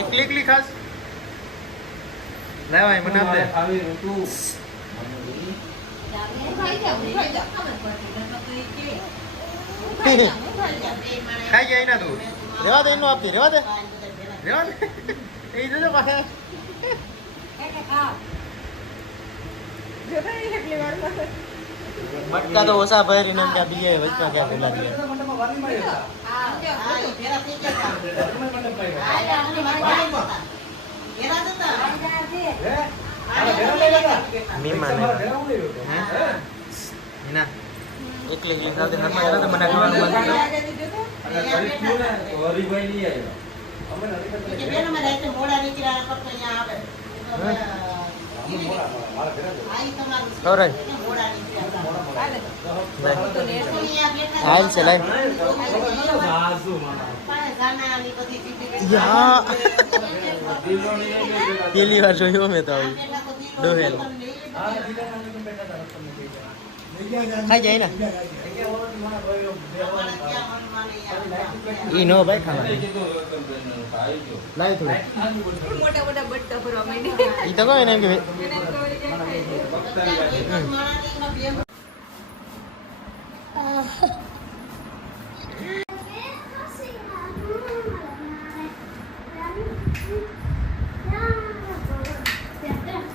એકલી એકલી ખાસ લેવાય મને આપ દે ખાઈ જાય ના તું રેવા દે એનું આપતી રેવા દે એ જોજો પાછા મટકા તો ઓછા ભરી ને ક્યાં બીજે વચમાં ક્યાં પેલા દે મીમાને ના એકલી એકલી સાથે નમા જરા તો મને ખાવાનું મન થયું હાલ છે લાઈ પેલી વાર જોયો મેં તો આવી ડોહેલ ખાઈ જાય ને ઈ નો ભાઈ ખાવા લાઈ થોડું મોટા મોટા બટ્ટા ભરવા માંડી ઈ તો કોઈ નહીં કે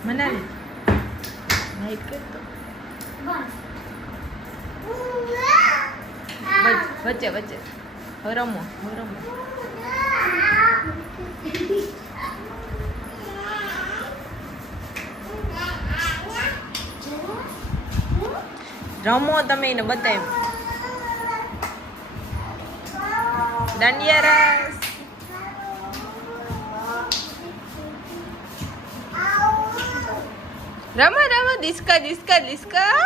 મનાલી નાઈટ કરતો વચ્ચે વચ્ચે રમો રમો તમે એને બતાવ્યું દાંડિયા રસ રમો દિસકા દિસકા દિસકા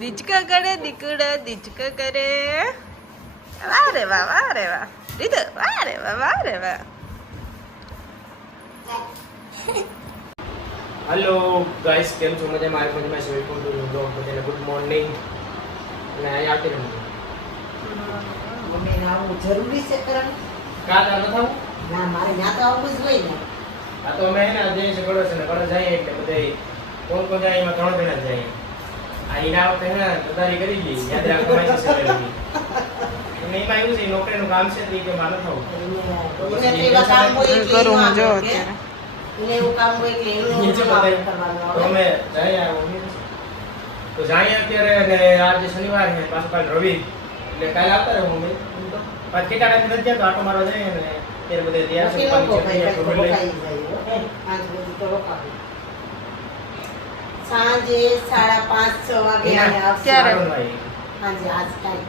દિચકા કરે દીકડા દિચકા કરે વારે વાહ દીદ વારે વાહ હેલો ગાઈસ કેમ છો મજામાં આવ્યો મજામાં છે વેલકમ ટુ બ્લોગ બધાને ગુડ મોર્નિંગ અને અહીંયા આવતી રહો મને આવું જરૂરી છે કરવાનું કા તા ન થાવ ના મારે ત્યાં તો આવું જ હોય ને આ તો અમે એના જઈએ છે કડો છે ને કડો જઈએ એટલે બધે કોણ કોણ જાય એમાં 3 જણા જાય આ ઈના વખતે ને તદારી કરી લી યાદ રાખ કમાઈ છે સેલેરી અને એમાં એવું છે નોકરીનું કામ છે તો કે માનો થાવ એને એવા કામ હોય એટલે કરું હું જો એને અત્યારે એવું કામ હોય એટલે એનું નીચે કરવાનું તો આવે. અમે જઈએ તો જાય અત્યારે અને આજે શનિવાર છે પાછો કાલ રવિ એટલે કાલે આવતા રહો મમ્મી પાછ કેટલા ટાઈમ નથી ગયા તો આટો મારવા જઈએ ને ત્યારે બધે ત્યાં પછી છે લોકો ભાઈ પાણી છે, રોકાઈ જાય હો. પાંચ બજે તો રોકાય. સાંજે 5:30-6 વાગે એના અહીંયા આવશે. ક્યારે? સાંજે આજ ટાઈમ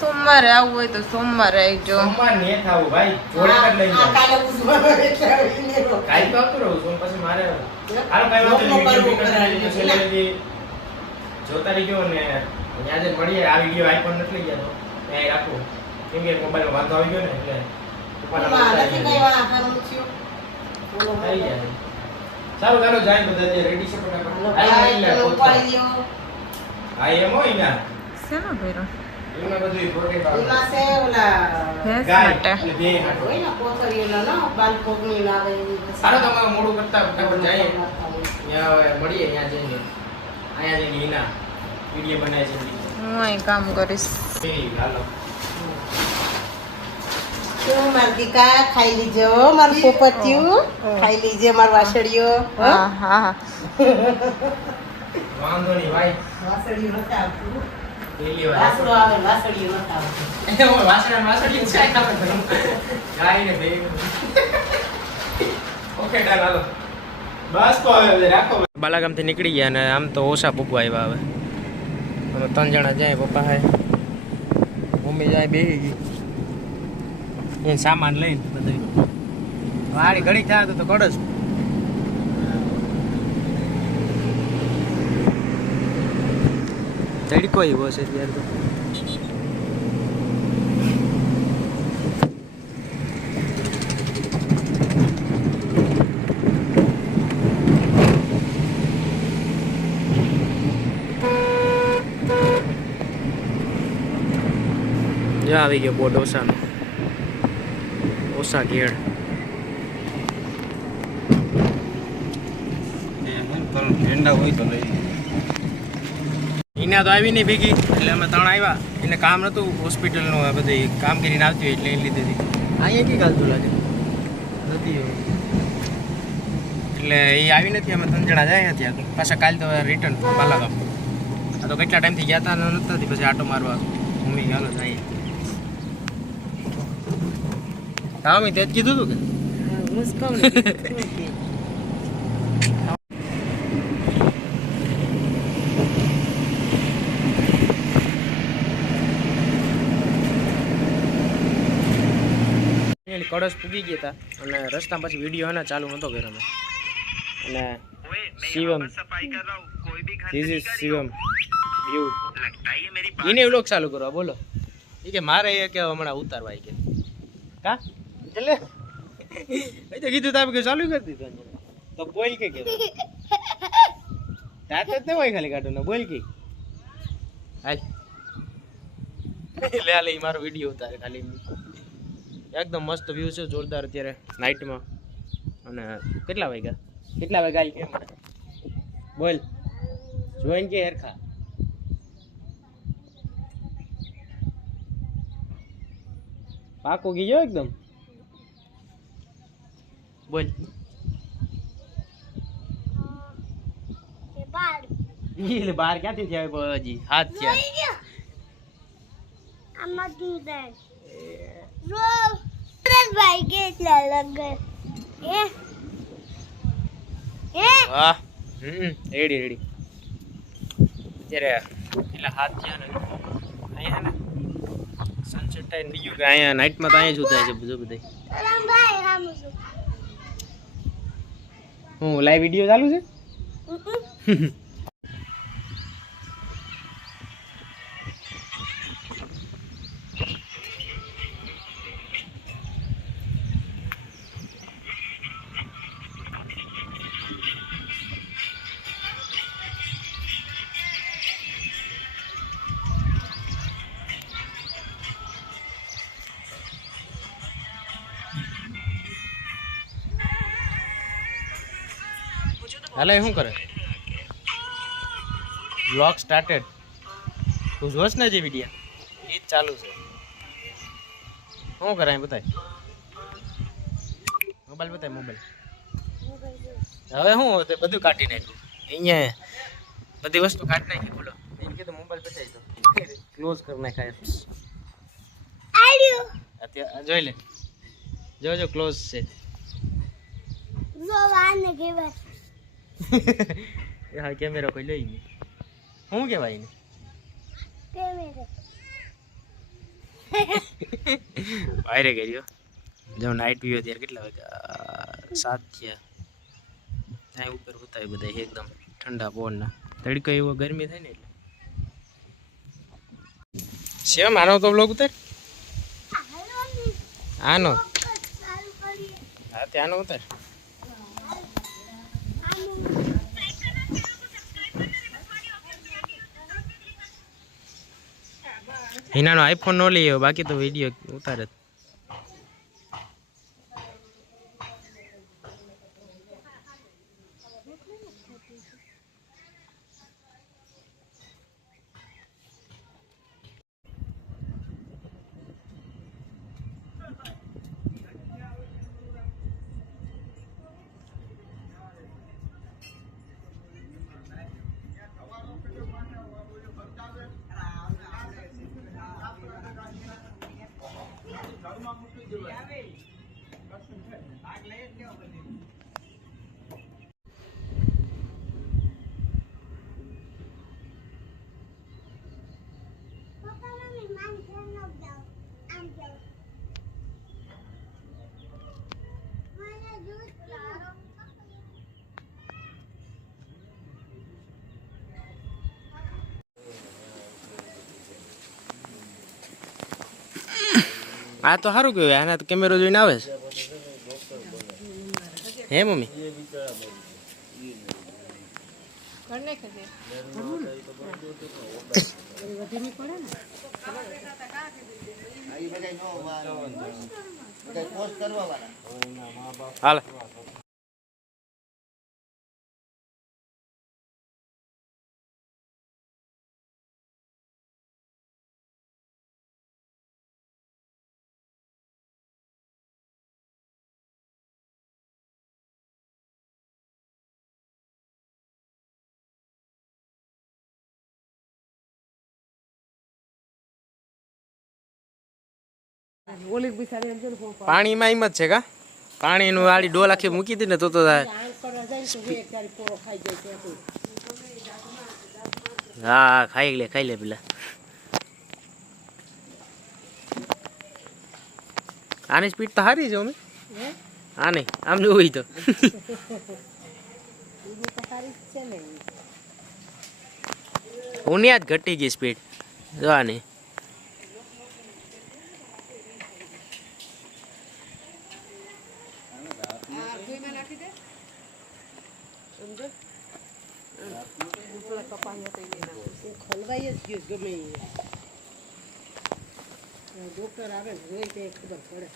સોમવારે આવવું હોય તો સોમવારે આવજો સોમવાર ને થાવું ભાઈ જોડે જ લઈ આ જાવ કાલે ઉજવવાનો એટલે આવીને રોકાય. કાઈ તો આવતું રહું છું પછી મારે હાલો કઈ વાંધો નહીં વિડિયો બી કરી લેજો જોતા રહી ગયો ને ત્યાં જે મળીએ આ વિડિયો આઈફોન નથી લઈ ગયા તો ત્યાં રાખો કેમ કે મોબાઈલમાં વાંધો આવી ગયો ને એટલે એમાં નથી કઈ વાંધો થયો. બોલો, બોલો. થઈ જાય સારું ચાલો જાય બધા જે રેડી છે હાલો, ફટાફટ ભાઈ, તમે ઉપાડી લ્યો. હા એમ હોય ને શેનો ભર્યો એમાં બધું પ્રોટીન એમાં છે ઓલા ભેંસ ગાય માટે એટલે બે હાટો હોય ને કોથળીઓના ના બાલકોગની ના આવે એવી પછી. સારું તમારું મોડું કરતા ફટાફટ જઈએ ત્યાં હવે મળીએ ત્યાં જઈને અહીંયા જઈને એના વિડીયો બનાવે છે હું અહીં કામ કરીશ હાલો શું માર દીકા ખાઈ લીજો માર પોપતિયું ખાઈ લીજે માર વાસળીઓ હા હા વાંધો નહીં ભાઈ વાસળીઓ નતા આવતું પેલી વાર વાસળો આવે ને વાસળીઓ નતા આવતું વાસણ છે ગાય ને બે ઓકે ડન હાલો બસ તો હવે રાખો બાલાગામથી નીકળી ગયા અને આમ તો ઓછા પૂગવા આવ્યા હવે અમે 3 જણા જાય પપ્પા હે મમ્મી જાય બેહી ગઈ એ સામાન લઈને બધું વાડી ઘડી થાય તો કડસ તડકો એવો છે યાર તો આવી ગયો બોર્ડ ઓસાનો ઓસા ઘેડ ઠંડા હોય તો લઈ એના તો આવી નહીં ભેગી એટલે અમે ત્રણ આવ્યા એને કામ નહોતું હોસ્પિટલનું આ બધી કામ કરીને આવતી હોય એટલે એ લીધી હતી અહીંયા કઈ ગાલતું લાગે નથી એવું એટલે એ આવી નથી અમે 3 જણા જાય ત્યાં પાછા કાલે તો રિટર્ન પાલાગામ આ તો કેટલા ટાઈમથી ગયા હતા નથી પછી આટો મારવા મમ્મી ચાલો જાય તામી તે જ કીધું હતું કે કળશ પૂગી ગયા હતા અને રસ્તા પછી વિડીયો હે ચાલુ નહોતો કર્યો અમે અને Shivam this is Shivam view એને વ્લોગ ચાલુ કરવા બોલો એ કે મારે એ કે હમણાં ઉતારવા કે કા એટલે એ તો કીધું તમે કે ચાલુ કરી દીધું તો બોલ કે તાતે જ હોય ખાલી કાઢો ને બોલ કે હાલ લે લે મારો વિડીયો ઉતારે ખાલી એકદમ મસ્ત વ્યૂ છે જોરદાર અત્યારે નાઇટમાં અને કેટલા વાગ્યા કે મને બોલ જોઈન કે હેરખા પાકો ગયો એકદમ બોલ એટલે બહાર ક્યાંથી થયા હજી હાથ થયા વાહ રેડી રેડી અત્યારે એટલે હાથ થયા ને અહીંયા ને સનસેટ ટાઈમ બીજું કે અહીંયા નાઇટમાં તો અહીંયા જ ઉતારે છે બધું બધું હું લાઈવ વિડીયો ચાલુ છે હાલે શું કરે વ્લોગ સ્ટાર્ટેડ તું જોશ ને જે વિડીયો એ જ ચાલુ છે શું કરે બતાય મોબાઈલ બતાય મોબાઈલ હવે શું બધું કાઢી નાખ્યું અહીંયા બધી વસ્તુ કાઢી નાખી બોલો એમ કીધું મોબાઈલ બતાવી દો ક્લોઝ કરી નાખાય અત્યારે જોઈ લે જોજો ક્લોઝ છે હા કેમેરો કોઈ લઈ ગઈ શું કહેવાય ને વાયરે કર્યો જો નાઇટ વ્યૂ અત્યારે કેટલા વાગ્યા 7 થયા ત્યાં ઉપર હોતા બધા એકદમ ઠંડા પવનના તડકો એવો ગરમી થાય ને એટલે શેમ આનો તો બ્લોગ ઉતાર આનો હા ત્યાંનો ઉતાર હિનાનો આઈફોન નો લઈ આવ્યો બાકી તો વિડીયો ઉતારે આ તો સારું કહેવાય આના તો કેમેરો જોઈને આવે છે હે મમ્મી હાલ ઓલી બિચારી એમ છે ને પાણીમાં એમ જ છે કા પાણીનું આડી ડોલ આખી મૂકી હતી ને તો થાય. આમ કરવા જાય તો બે ક્યારે પોરો ખાઈ જાય છે. હા ખાઈ લે પેલા. આની સ્પીડ તો સારી છે અમે આ નહીં આમ જોઈ તો ઉનિયા જ ઘટી ગઈ સ્પીડ જોવાની. ખલવાઈ જ ગયું ગમે ડોક્ટર આવે ને હોય તે ખબર પડે.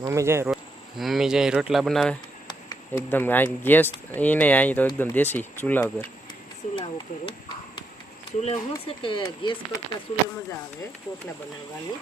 મમ્મી જાય રોટલા બનાવે એકદમ આ ગેસ એ નહીં અહીં તો એકદમ દેશી ચૂલા ઉપર. ચૂલા ઉપર ચૂલે શું છે કે ગેસ કરતા ચૂલે મજા આવે રોટલા બનાવવાની.